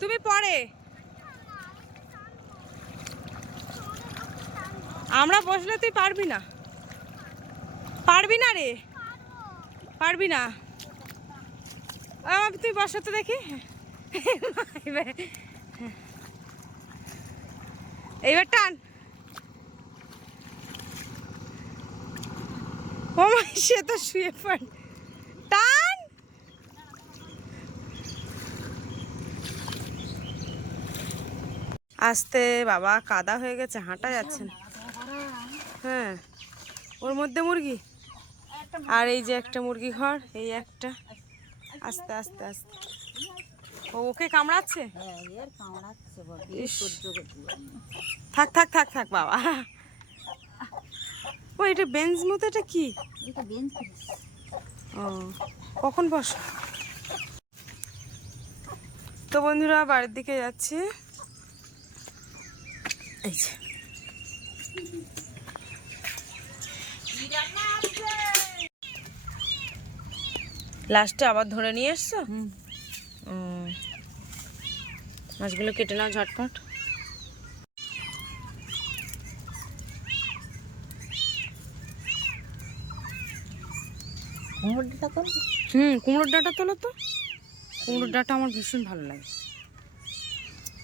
তুমি পরে আমরা বসলে তুই পারবি না, পারবি না রে, পারবি না। তুই বসো তো দেখি। এইবার টান। ও মা, সে তো শুয়ে পড়। টান। আস্তে বাবা, কাদা হয়ে গেছে, হাঁটা যাচ্ছে না। হ্যাঁ, ওর মধ্যে মুরগি, আর এই যে একটা মুরগি ঘর, এই একটা। আস্তে আস্তে আস্তে। ওকে কামড়াচ্ছে। থাক থাক থাক থাক বাবা। ও এটা বেঞ্চ মতো, এটা কি? ও, কখন বস? তো বন্ধুরা, বাড়ির দিকে যাচ্ছি। এই যে লাস্টে আবার ধরে নিয়ে এসছো। মাছগুলো কেটে নাও ঝটপট। কুমড়োর ডাঁটা তোলো। কুমড়োর ডাঁটা তোলো তো। কুমড়োর ডাঁটা আমার ভীষণ ভালো লাগে।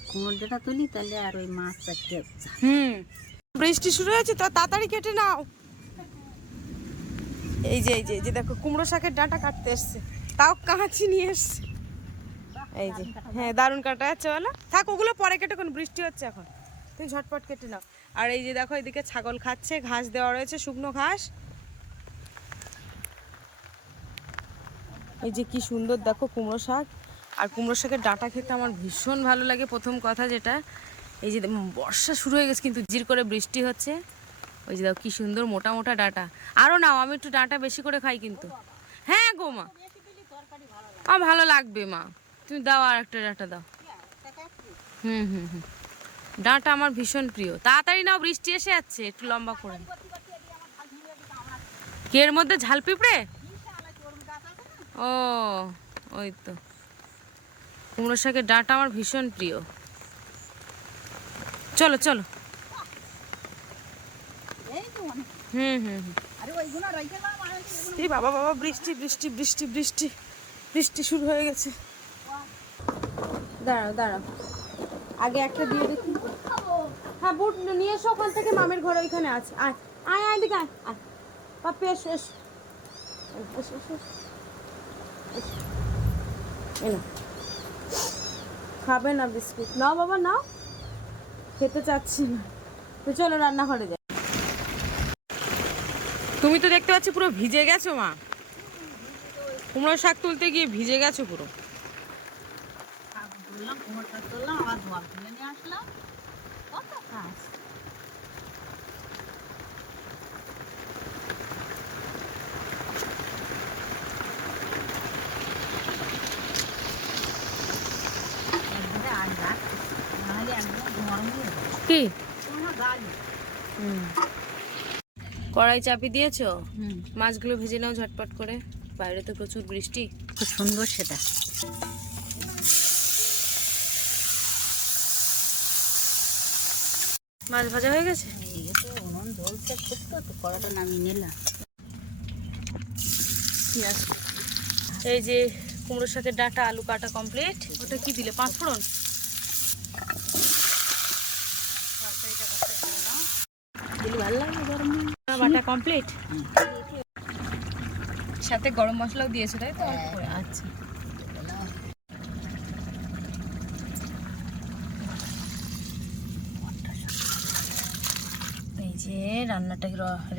কুমড়োর ডাঁটা তুলি, তাহলে আর ওই মাছ চারটে। বৃষ্টি শুরু হয়েছে তো, তাড়াতাড়ি কেটে নাও। এই যে এই যে এই যে দেখো, কুমড়ো শাকের ডাঁটা কাটতে এসছে, তাও কাঁচি নিয়ে এসছে। এই যে, হ্যাঁ দারুণ কাটা যাচ্ছে বলো। থাক, ওগুলো পরে কেটে, কোন বৃষ্টি হচ্ছে এখন, তুমি ঝটপট কেটে নাও। আর এই যে দেখো, এদিকে ছাগল খাচ্ছে, ঘাস দেওয়া রয়েছে, শুকনো ঘাস। এই যে কি সুন্দর দেখো কুমড়ো শাক। আর কুমড়ো শাকের ডাঁটা খেতে আমার ভীষণ ভালো লাগে। প্রথম কথা যেটা, এই যে বর্ষা শুরু হয়ে গেছে কিন্তু জির করে বৃষ্টি হচ্ছে। ওই যে দেখো কি সুন্দর মোটা মোটা ডাঁটা। আরও নাও, আমি একটু ডাঁটা বেশি করে খাই কিন্তু। হ্যাঁ গো মা, আমার ভালো লাগবে মা, তুমি দাও আর একটা ডাঁটা দাও। ডাঁটা আমার ভীষণ প্রিয়। তাড়াতাড়ি নাও, বৃষ্টি এসে যাচ্ছে, একটু লম্বা করে। কি এর মধ্যে ঝাল পিঁপড়ে? ও, ওই তো কুমড়ো শাকের ডাঁটা আমার ভীষণ প্রিয়। চলো চলো। এই বাবা বাবা, বৃষ্টি বৃষ্টি বৃষ্টি বৃষ্টি বৃষ্টি শুরু হয়ে গেছে। দাঁড়াও দাঁড়াও, আগে একটা দিয়ে দেখি। হ্যাঁ, বুট নিয়ে এসো ওখান থেকে, মামের ঘর ওইখানে আছে। আয় আয় আয়, দিকে আয় আয় পাপ্পি, এসো এসো এসো এসো। খাবে না বিস্কুট? নাও বাবা নাও, খেতে চাচ্ছি না তো, চলো রান্নাঘরে যাই। তুমি তো দেখতে পাচ্ছি পুরো ভিজে গেছো মা, কুমড়ো শাক তুলতে গিয়ে ভিজে গেছো পুরো। কুমড়োটা তুললাম, আবার জল তুলে নিয়ে আসলাম, কত কাজ। কি কড়াই চাপি দিয়েছো? মাছগুলো ভেজে নাও ঝটপট করে, বাইরে তো প্রচুর বৃষ্টি। খুব সুন্দর সেটা। মাছ ভাজা হয়ে গেছে, উনুন জ্বলছে খুব, তো কড়াটা নামিয়ে নিলাম। এই যে কুমড়ো শাকের ডাঁটা, আলু কাটা কমপ্লিট। ওটা কি দিলে? পাঁচফোড়ন। ভালো লাগে গরমে। বাটা কমপ্লিট, সাথে গরম মশলাও দিয়েছো তাই তো? আচ্ছা, এই যে রান্নাটা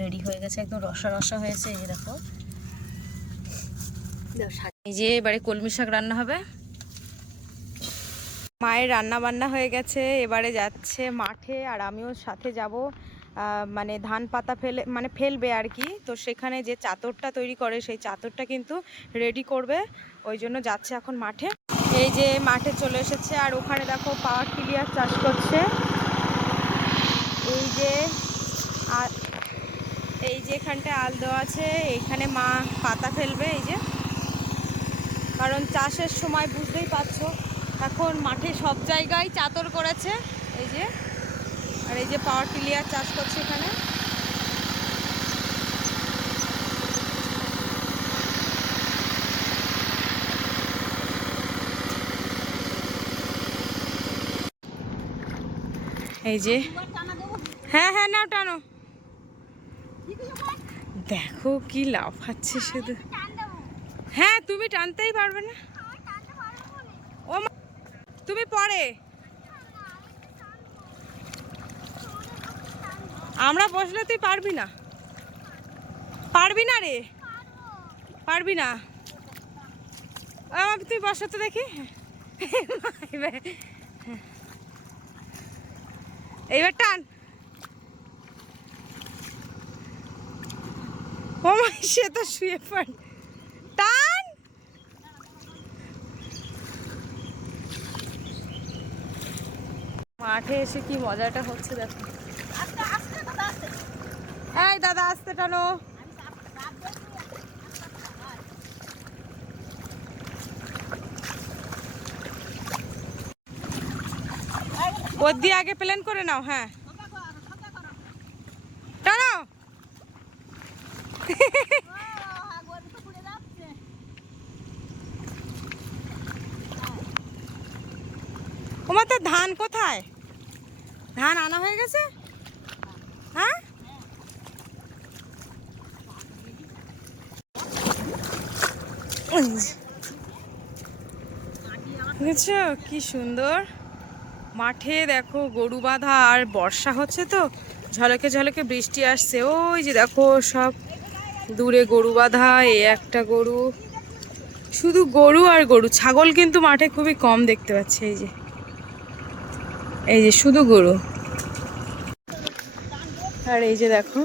রেডি হয়ে গেছে, একদম রসা রসা হয়েছে। এই যে দেখো, এই যে এবারে কলমি শাক রান্না হবে। মায়ের রান্না বান্না হয়ে গেছে, এবারে যাচ্ছে মাঠে, আর আমিও সাথে যাব। মানে ধান পাতা ফেলবে আর কি, তো সেখানে যে চাদরটা তৈরি করে সেই চাদরটা কিন্তু রেডি করবে, ওই জন্য যাচ্ছে এখন মাঠে। এই যে মাঠে চলে এসেছে, আর ওখানে দেখো পাওয়ার টিলার চাষ করছে। এই যে এখানটায় আল দেওয়া আছে, এইখানে মা পাতা ফেলবে। এই যে, কারণ চাষের সময় বুঝতেই পারছো এখন মাঠে সব জায়গায় চাদর করেছে, এই যে, আর এই যে পাওয়ার টিলিয়ার চাষ করছে এখানে। এই যে, হ্যাঁ হ্যাঁ নাও টানো। দেখো কি লাফাচ্ছে শুধু। হ্যাঁ তুমি টানতেই পারবে না। ও তুমি পরে, আমরা বসলে তুই পারবি না, পারবি না রে, পারবি না। তুই বসো তো দেখি। এইবার টান। ও মা, সে তো শুয়ে পড়। টান। মাঠে এসে কি মজাটা হচ্ছে দেখো। এই দাদা আস্তে টানো। ওর দিয়ে আগে প্ল্যান করে নাও। হ্যাঁ টানো। ওমা, তো ধান কোথায়? ধান আনা হয়ে গেছে? হ্যাঁ বুঝছো কি সুন্দর মাঠে দেখো গরু বাঁধা, আর বর্ষা হচ্ছে তো ঝলকে ঝলকে বৃষ্টি আসছে। ওই যে দেখো সব দূরে গরু বাঁধা, এই একটা গরু, শুধু গরু আর গরু। ছাগল কিন্তু মাঠে খুবই কম দেখতে পাচ্ছি। এই যে, এই যে শুধু গরু। আর এই যে দেখো